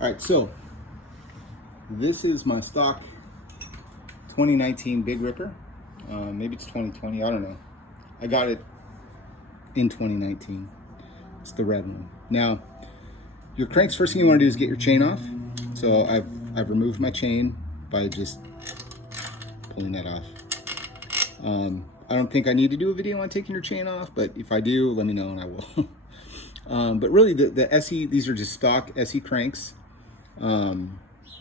All right, so this is my stock 2019 Big Ripper. Maybe it's 2020, I don't know. I got it in 2019. It's the red one. Now, your cranks, first thing you want to do is get your chain off. So I've removed my chain by just pulling that off. I don't think I need to do a video on taking your chain off, but if I do, let me know and I will. But really, the SE, these are just stock SE cranks.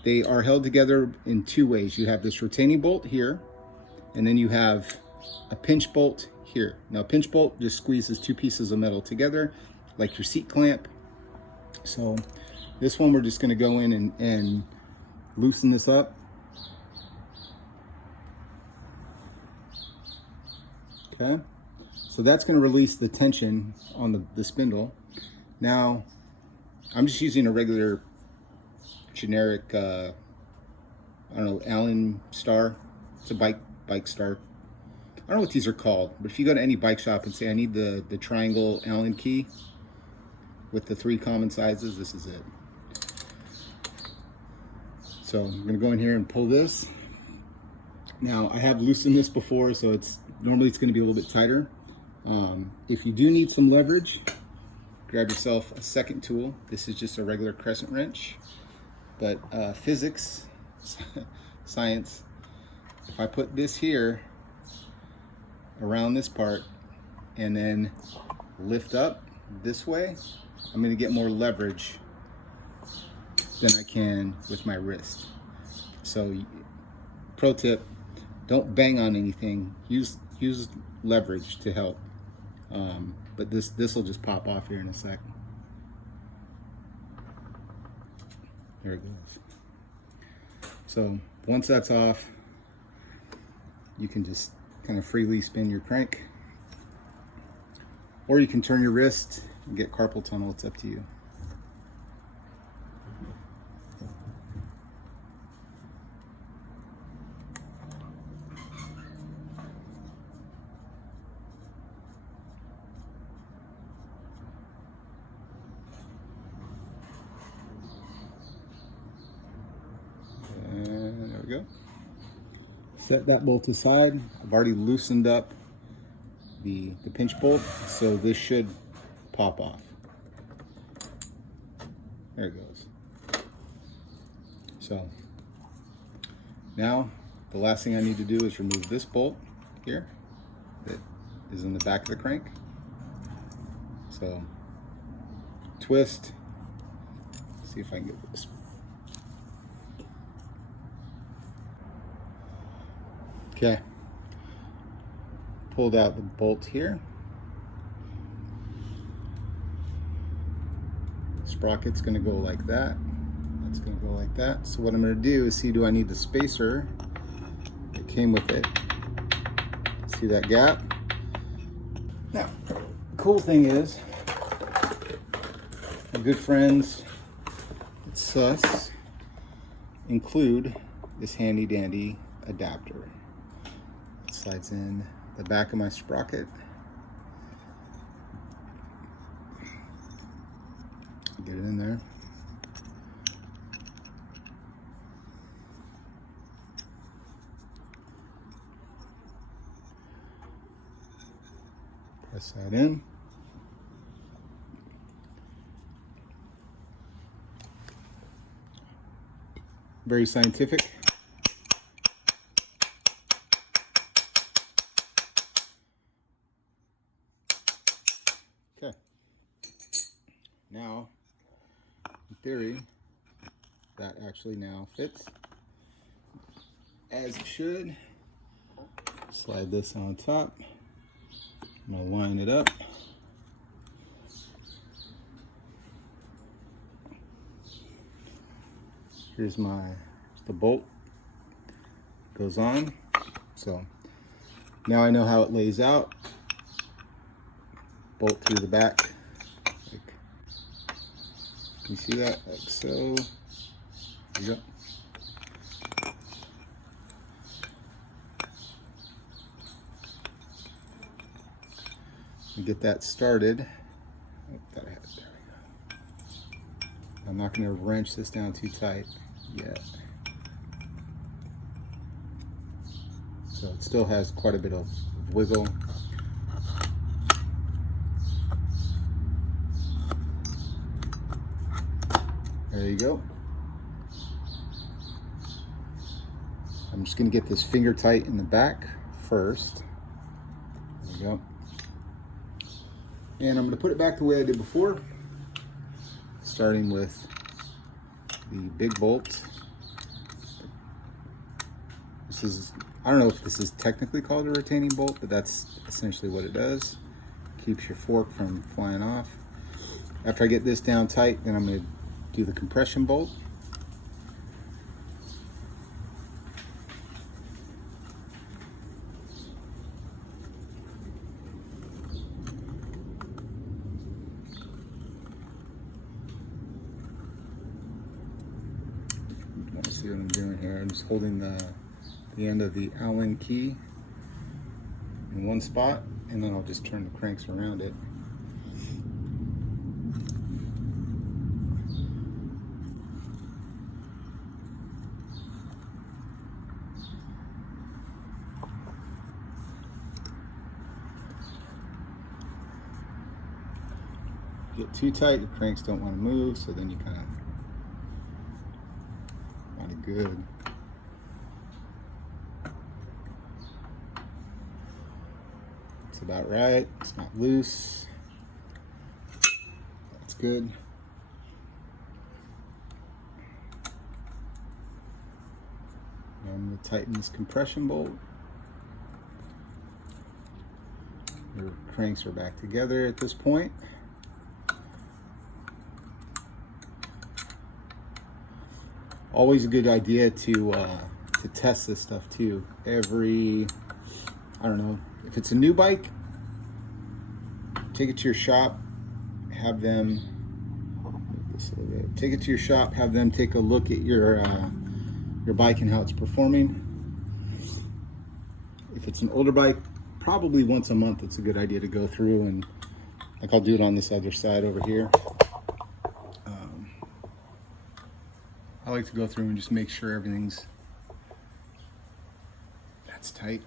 They are held together in two ways. You have this retaining bolt here, and then you have a pinch bolt here. Now, a pinch bolt just squeezes two pieces of metal together, like your seat clamp. So this one, we're just gonna go in and loosen this up. Okay, so that's gonna release the tension on the spindle. Now, I'm just using a regular generic, I don't know, Allen star. It's a bike star. I don't know what these are called, but if you go to any bike shop and say, I need the triangle Allen key with the 3 common sizes, this is it. So I'm gonna go in here and pull this. Now, I have loosened this before, so normally it's gonna be a little bit tighter. If you do need some leverage, grab yourself a second tool. This is just a regular crescent wrench, but physics, science, if I put this here around this part and then lift up this way, I'm going to get more leverage than I can with my wrist. So pro tip, don't bang on anything, use leverage to help. But this will just pop off here in a sec. There it goes. So once that's off, you can just kind of freely spin your crank, or you can turn your wrist and get carpal tunnel. It's up to you. And there we go. Set that bolt aside. I've already loosened up the pinch bolt, so this should pop off. There it goes. So now the last thing I need to do is remove this bolt here that is in the back of the crank. So twist, see if I can get this. Okay, pulled out the bolt here. Sprocket's gonna go like that. That's gonna go like that. So what I'm gonna do is see, do I need the spacer that came with it? See that gap? Now, the cool thing is, my good friends at SUS include this handy dandy adapter. Slides in the back of my sprocket. Get it in there. Press that in. Very scientific. Okay. Now, in theory, that actually now fits as it should. Slide this on top. I'm gonna line it up. Here's the bolt goes on. So now I know how it lays out. Bolt through the back. Can you see that? Like so. There you go. Get that started. Oh, thought I had it. There we go. I'm not going to wrench this down too tight yet. So it still has quite a bit of wiggle. There you go. I'm just going to get this finger tight in the back first. There we go. And I'm going to put it back the way I did before, starting with the big bolt. This is, I don't know if this is technically called a retaining bolt, but that's essentially what it does. Keeps your fork from flying off. After I get this down tight, then I'm going to do the compression bolt. See what I'm doing here. I'm just holding the end of the Allen key in one spot, and then I'll just turn the cranks around it. Get too tight, the cranks don't want to move, so then you kind of good. It's about right. It's not loose. That's good. Now I'm going to tighten this compression bolt. Your cranks are back together at this point. Always a good idea to test this stuff too. Every, I don't know, if it's a new bike, take it to your shop, have them, take it to your shop, have them take a look at your bike and how it's performing. If it's an older bike, probably once a month it's a good idea to go through, and like I'll do it on this other side over here. I like to go through and just make sure everything's that's tight.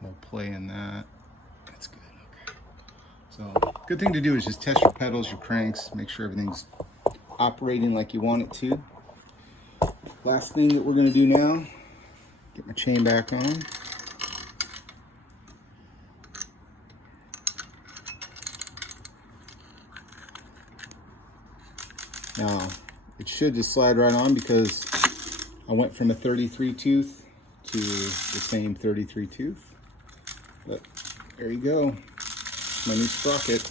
No play in that. That's good. Okay. So, good thing to do is just test your pedals, your cranks, make sure everything's operating like you want it to. Last thing that we're going to do now, get my chain back on. Now, it should just slide right on because I went from a 33 tooth to the same 33 tooth. But there you go, my new sprocket.